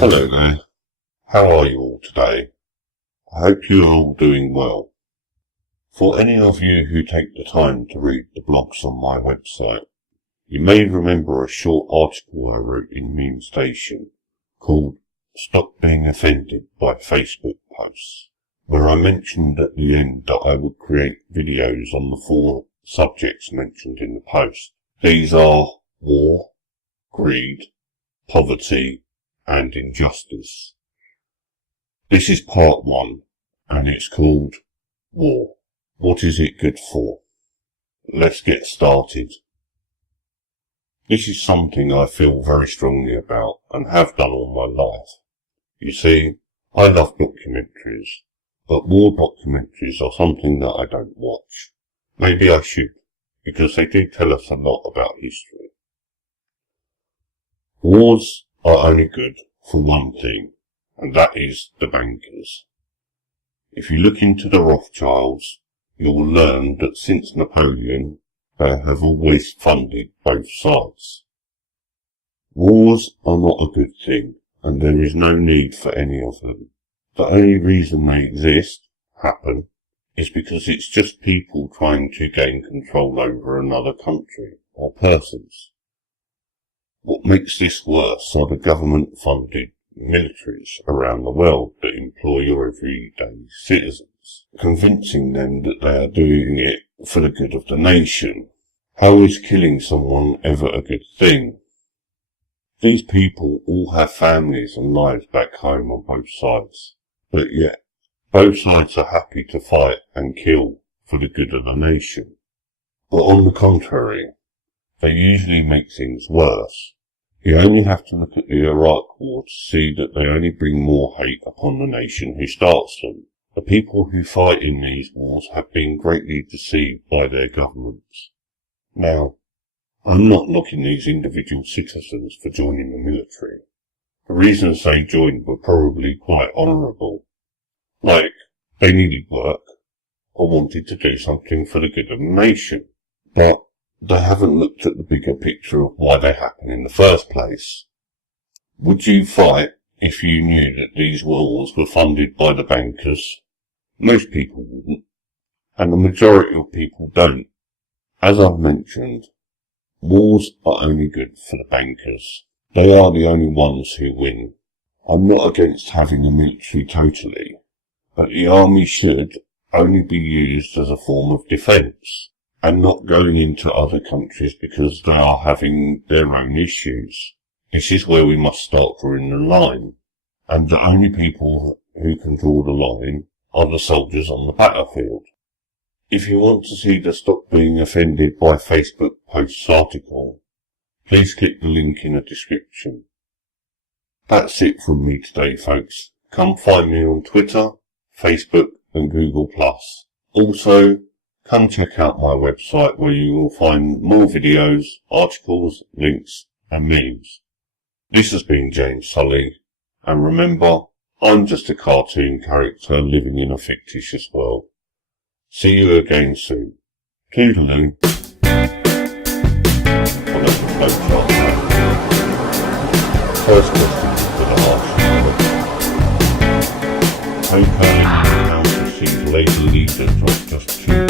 Hello there, how are you all today? I hope you're all doing well. For any of you who take the time to read the blogs on my website, you may remember a short article I wrote in Meme Station called Stop Being Offended by Facebook Posts, where I mentioned at the end that I would create videos on the 4 subjects mentioned in the post. These are war, greed, poverty, and injustice. This is part 1, and it's called War. What is it good for? Let's get started. This is something I feel very strongly about and have done all my life. You see, I love documentaries, but war documentaries are something that I don't watch. Maybe I should, because they do tell us a lot about history. Wars are only good for one thing, and that is the bankers. If you look into the Rothschilds, you'll learn that since Napoleon, they have always funded both sides. Wars are not a good thing, and there is no need for any of them. The only reason they exist, happen, is because it's just people trying to gain control over another country or persons. What makes this worse are the government-funded militaries around the world that employ your everyday citizens, convincing them that they are doing it for the good of the nation. How is killing someone ever a good thing? These people all have families and lives back home on both sides, but yet both sides are happy to fight and kill for the good of the nation. But on the contrary, they usually make things worse. You only have to look at the Iraq War to see that they only bring more hate upon the nation who starts them. The people who fight in these wars have been greatly deceived by their governments. Now, I'm not knocking these individual citizens for joining the military. The reasons they joined were probably quite honourable. Like, they needed work, or wanted to do something for the good of the nation. But they haven't looked at the bigger picture of why they happen in the first place. Would you fight if you knew that these wars were funded by the bankers? Most people wouldn't, and the majority of people don't. As I've mentioned, wars are only good for the bankers. They are the only ones who win. I'm not against having a military totally, but the army should only be used as a form of defence, and not going into other countries because they are having their own issues. This is where we must start drawing the line, and the only people who can draw the line are the soldiers on the battlefield. If you want to see the Stop Being Offended by Facebook Posts article, please click the link in the description. That's it from me today, folks. Come find me on Twitter, Facebook and Google+. Also, come check out my website where you will find more videos, articles, links and memes. This has been James Sully, and remember, I'm just a cartoon character living in a fictitious world. See you again soon. Toodaloo. First question for the last. Okay, now to see labour leaders of just 2